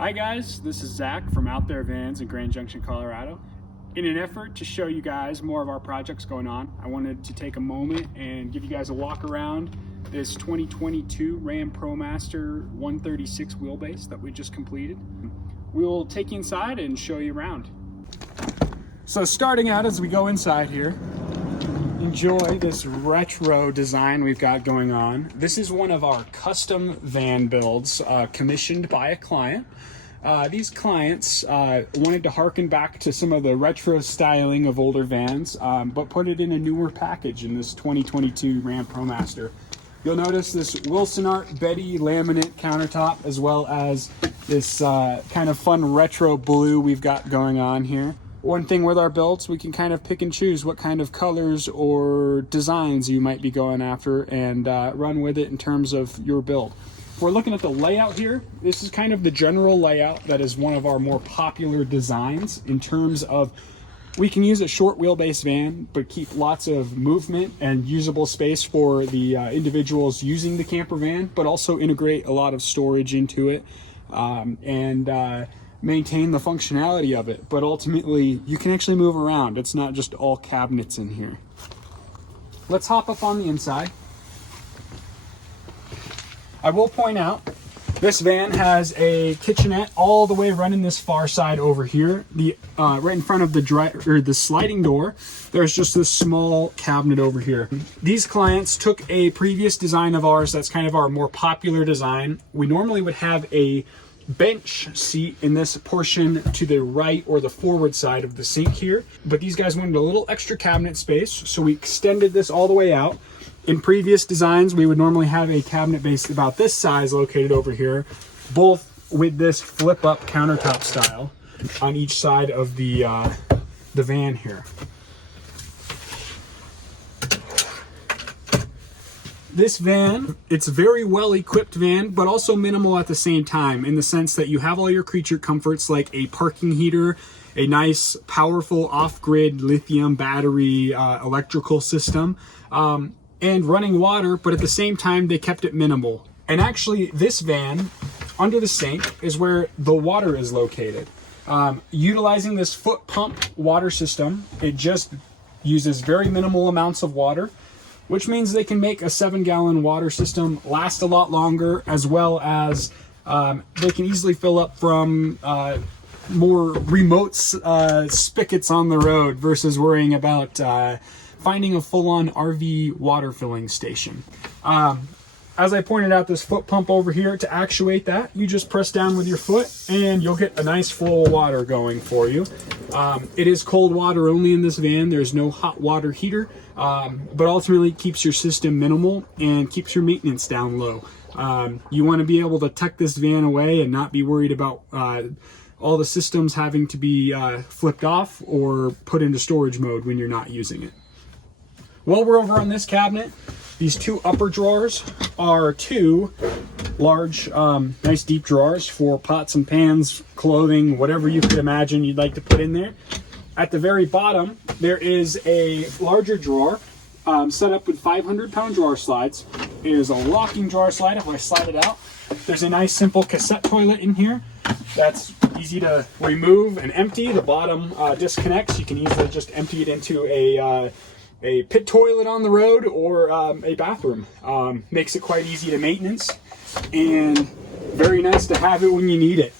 Hi guys, this is Zach from Out There Vans in Grand Junction, Colorado. In an effort to show you guys more of our projects going on, I wanted to take a moment and give you guys a walk around this 2022 Ram Promaster 136 wheelbase that we just completed. We'll take you inside and show you around. So starting out as we go inside here, enjoy this retro design we've got going on. This is one of our custom van builds commissioned by a client. These clients wanted to harken back to some of the retro styling of older vans, but put it in a newer package in this 2022 Ram Promaster. You'll notice this Wilson Art Betty laminate countertop, as well as this kind of fun retro blue we've got going on here. One thing with our builds, we can kind of pick and choose what kind of colors or designs you might be going after and run with it in terms of your build. If we're looking at the layout here, this is kind of the general layout that is one of our more popular designs in terms of we can use a short wheelbase van, but keep lots of movement and usable space for the individuals using the camper van, but also integrate a lot of storage into it and maintain the functionality of it. But ultimately, you can actually move around. It's not just all cabinets in here. Let's hop up on the inside. I will point out, this van has a kitchenette all the way running this far side over here. The right in front of the sliding door, there's just this small cabinet over here. These clients took a previous design of ours that's kind of our more popular design. We normally would have a bench seat in this portion to the right or the forward side of the sink here, but these guys wanted a little extra cabinet space, so we extended this all the way out. In previous designs, we would normally have a cabinet base about this size located over here, both with this flip up countertop style on each side of the van here. This van, it's a very well equipped van, but also minimal at the same time, in the sense that you have all your creature comforts like a parking heater, a nice powerful off-grid lithium battery electrical system, and running water, but at the same time they kept it minimal. And actually this van, under the sink, is where the water is located. Utilizing this foot pump water system, it just uses very minimal amounts of water, which means they can make a 7-gallon water system last a lot longer, as well as they can easily fill up from more remote spigots on the road versus worrying about finding a full-on RV water filling station. As I pointed out, this foot pump over here, to actuate that, you just press down with your foot and you'll get a nice flow of water going for you. It is cold water only in this van. There's no hot water heater, but ultimately keeps your system minimal and keeps your maintenance down low. You want to be able to tuck this van away and not be worried about all the systems having to be flipped off or put into storage mode when you're not using it. While we're over on this cabinet, these two upper drawers are two large, nice deep drawers for pots and pans, clothing, whatever you could imagine you'd like to put in there. At the very bottom, there is a larger drawer set up with 500-pound drawer slides. It is a locking drawer slide. If I slide it out, there's a nice simple cassette toilet in here. That's easy to remove and empty. The bottom disconnects. You can easily just empty it into a pit toilet on the road or a bathroom. Makes it quite easy to maintenance and very nice to have it when you need it.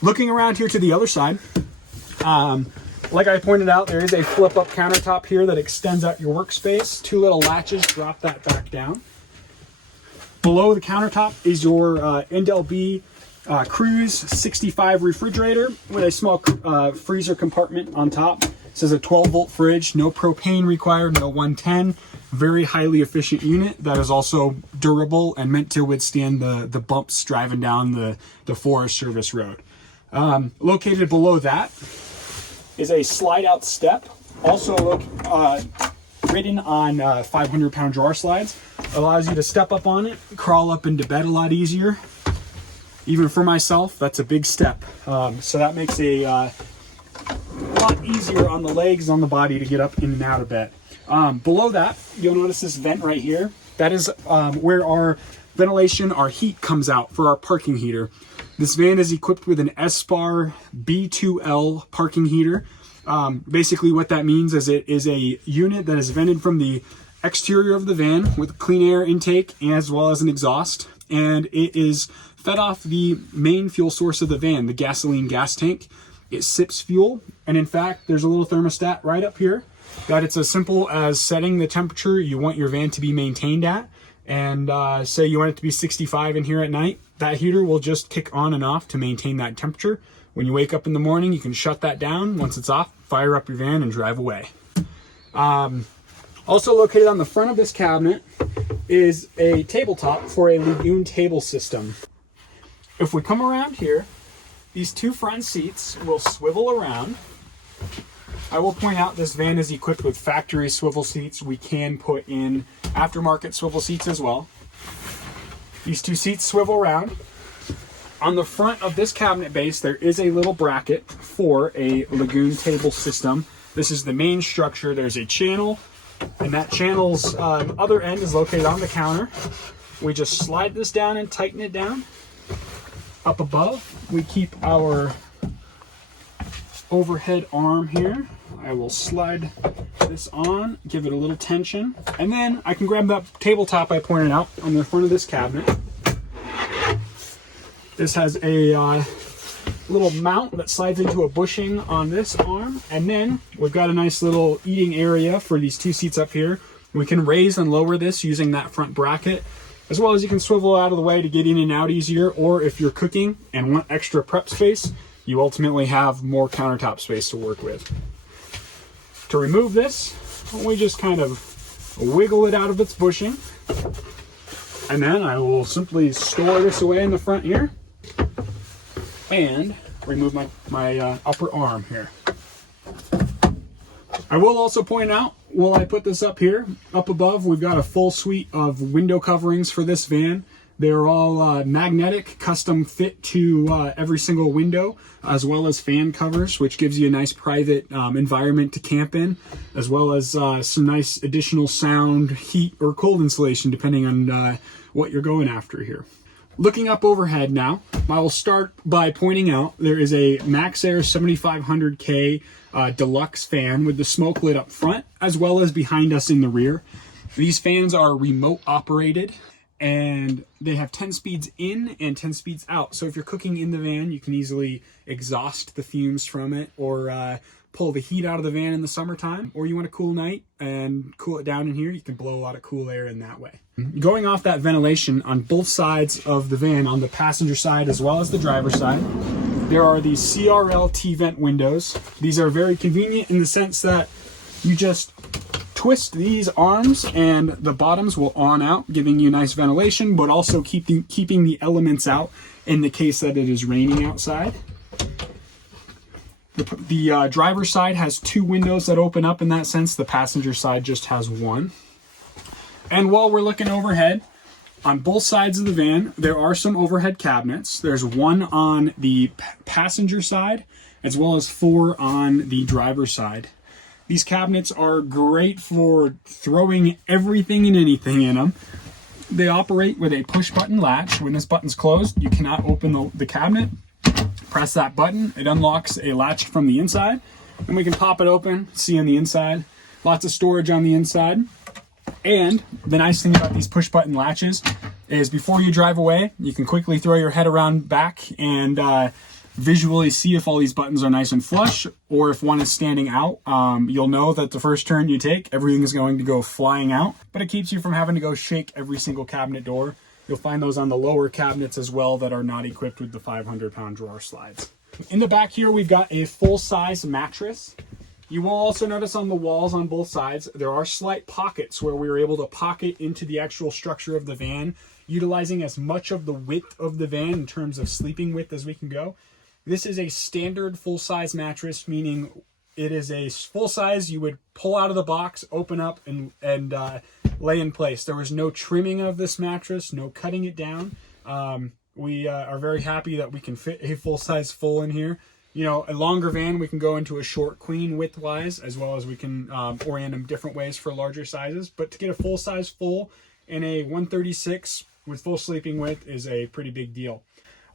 Looking around here to the other side, like I pointed out, there is a flip up countertop here that extends out your workspace. Two little latches drop that back down. Below the countertop is your indel-b Cruise 65 refrigerator with a small freezer compartment on top. This is a 12-volt fridge, no propane required, no 110. Very highly efficient unit that is also durable and meant to withstand the bumps driving down the Forest Service road. Located below that is a slide-out step, also ridden on 500-pound drawer slides. Allows you to step up on it, crawl up into bed a lot easier. Even for myself, that's a big step. So that makes a lot easier on the legs, on the body to get up in and out of bed. Below that, you'll notice this vent right here. That is where our ventilation, our heat comes out for our parking heater. This van is equipped with an S-Bar B2L parking heater. Basically what that means is it is a unit that is vented from the exterior of the van with clean air intake as well as an exhaust, and it is fed off the main fuel source of the van, the gasoline gas tank. It sips fuel, and in fact there's a little thermostat right up here that it's as simple as setting the temperature you want your van to be maintained at, and say you want it to be 65 in here at night. That heater will just kick on and off to maintain that temperature. When you wake up in the morning, you can shut that down. Once it's off, fire up your van and drive away. Also located on the front of this cabinet is a tabletop for a Lagoon table system. If we come around here, these two front seats will swivel around. I will point out this van is equipped with factory swivel seats. We can put in aftermarket swivel seats as well. These two seats swivel around. On the front of this cabinet base, there is a little bracket for a Lagoon table system. This is the main structure. There's a channel, and that channel's other end is located on the counter. We just slide this down and tighten it down. Up above, we keep our overhead arm here. I will slide this on, give it a little tension, and then I can grab that tabletop I pointed out on the front of this cabinet. This has a little mount that slides into a bushing on this arm, and then we've got a nice little eating area for these two seats up here. We can raise and lower this using that front bracket, as well as you can swivel out of the way to get in and out easier, or if you're cooking and want extra prep space, you ultimately have more countertop space to work with. To remove this, we just kind of wiggle it out of its bushing, and then I will simply store this away in the front here and remove my upper arm here. I will also point out, while I put this up here, up above, we've got a full suite of window coverings for this van. They're all magnetic, custom fit to every single window, as well as fan covers, which gives you a nice private environment to camp in, as well as some nice additional sound, heat, or cold insulation, depending on what you're going after here. Looking up overhead now, I will start by pointing out there is a MaxxAir 7500K deluxe fan with the smoke lid up front, as well as behind us in the rear. These fans are remote operated, and they have 10 speeds in and 10 speeds out. So if you're cooking in the van, you can easily exhaust the fumes from it, or pull the heat out of the van in the summertime, or you want a cool night and cool it down in here, you can blow a lot of cool air in that way. Going off that ventilation on both sides of the van, on the passenger side as well as the driver's side, there are these CRL T-vent windows. These are very convenient in the sense that you just twist these arms and the bottoms will on out, giving you nice ventilation, but also keeping the elements out in the case that it is raining outside. The driver's side has two windows that open up in that sense. The passenger side just has one. And while we're looking overhead, on both sides of the van, there are some overhead cabinets. There's one on the passenger side, as well as 4 on the driver's side. These cabinets are great for throwing everything and anything in them. They operate with a push button latch. When this button's closed, you cannot open the cabinet. Press that button, it unlocks a latch from the inside, and we can pop it open, see on the inside. Lots of storage on the inside. And the nice thing about these push button latches is before you drive away, you can quickly throw your head around back and visually see if all these buttons are nice and flush, or if one is standing out. You'll know that the first turn you take, everything is going to go flying out, but it keeps you from having to go shake every single cabinet door. You'll find those on the lower cabinets as well that are not equipped with the 500-pound drawer slides. In the back here, we've got a full-size mattress. You will also notice on the walls on both sides, there are slight pockets where we were able to pocket into the actual structure of the van, utilizing as much of the width of the van in terms of sleeping width as we can go. This is a standard full-size mattress, meaning it is a full size you would pull out of the box, open up, and lay in place. There was no trimming of this mattress, no cutting it down. We are very happy that we can fit a full-size full in here. You know, a longer van, we can go into a short queen width-wise, as well as we can orient them different ways for larger sizes. But to get a full-size full in a 136 with full sleeping width is a pretty big deal.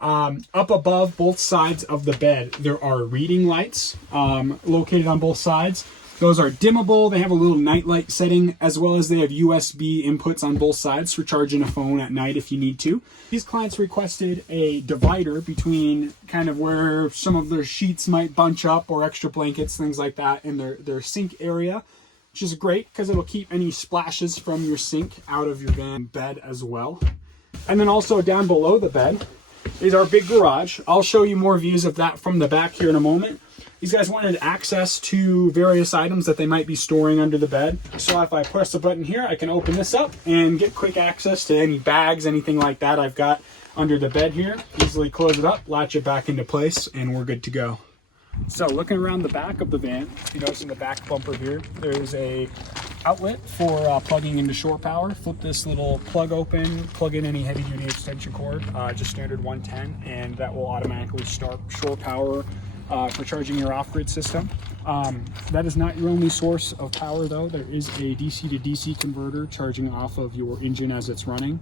Up above both sides of the bed, there are reading lights located on both sides. Those are dimmable. They have a little night light setting, as well as they have USB inputs on both sides for charging a phone at night if you need to. These clients requested a divider between kind of where some of their sheets might bunch up, or extra blankets, things like that, in their sink area, which is great because it'll keep any splashes from your sink out of your van bed as well. And then also down below the bed is our big garage. I'll show you more views of that from the back here in a moment. These guys wanted access to various items that they might be storing under the bed. So if I press the button here, I can open this up and get quick access to any bags, anything like that I've got under the bed here. Easily close it up, latch it back into place, and we're good to go. So looking around the back of the van, you notice in the back bumper here, there's a outlet for plugging into shore power. Flip this little plug open, plug in any heavy duty extension cord, just standard 110, and that will automatically start shore power for charging your off-grid system. That is not your only source of power though. There is a DC to DC converter charging off of your engine as it's running.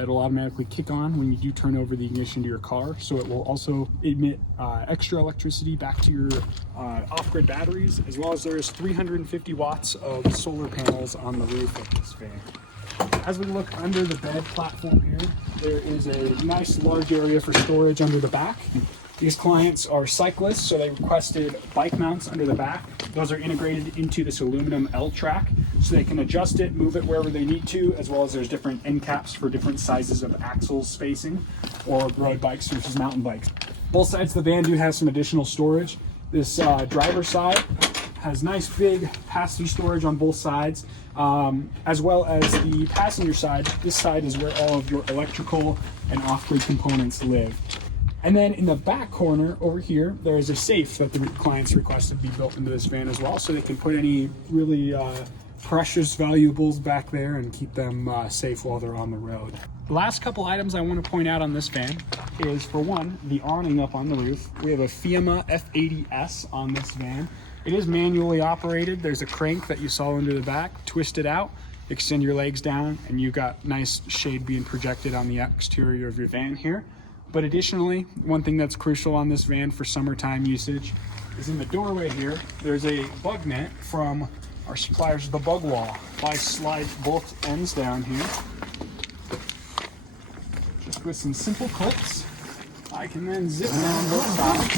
It'll automatically kick on when you do turn over the ignition to your car, so it will also emit extra electricity back to your off-grid batteries, as well as there's 350 watts of solar panels on the roof of this van. As we look under the bed platform here, there is a nice large area for storage under the back. These clients are cyclists, so they requested bike mounts under the back. Those are integrated into this aluminum L-track, so they can adjust it, move it wherever they need to, as well as there's different end caps for different sizes of axle spacing, or road bikes versus mountain bikes. Both sides of the van do have some additional storage. This driver's side has nice big pass-through storage on both sides, as well as the passenger side. This side is where all of your electrical and off-grid components live. And then in the back corner over here, there is a safe that the clients requested be built into this van as well, so they can put any really precious valuables back there and keep them safe while they're on the road. The last couple items I want to point out on this van is, for one, the awning up on the roof. We have a FIAMA F80S on this van. It is manually operated. There's a crank that you saw under the back. Twist it out, extend your legs down, and you've got nice shade being projected on the exterior of your van here. But additionally, one thing that's crucial on this van for summertime usage is in the doorway here, there's a bug net from our suppliers of the bug wall. If I slide both ends down here, just with some simple clips, I can then zip down both sides.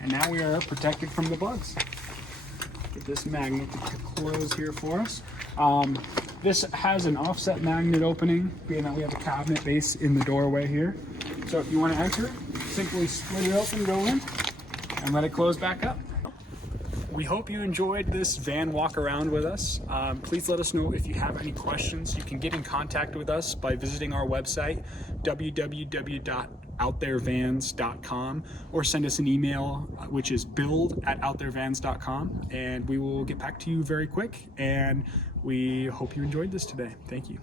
And now we are protected from the bugs. Get this magnet to close here for us. This has an offset magnet opening, being that we have a cabinet base in the doorway here. So if you want to enter, simply split it open, go in, and let it close back up. We hope you enjoyed this van walk around with us. Please let us know if you have any questions. You can get in contact with us by visiting our website, www.outtheirevans.com, or send us an email, which is build@outtheirevans.com, and we will get back to you very quick. And we hope you enjoyed this today. Thank you.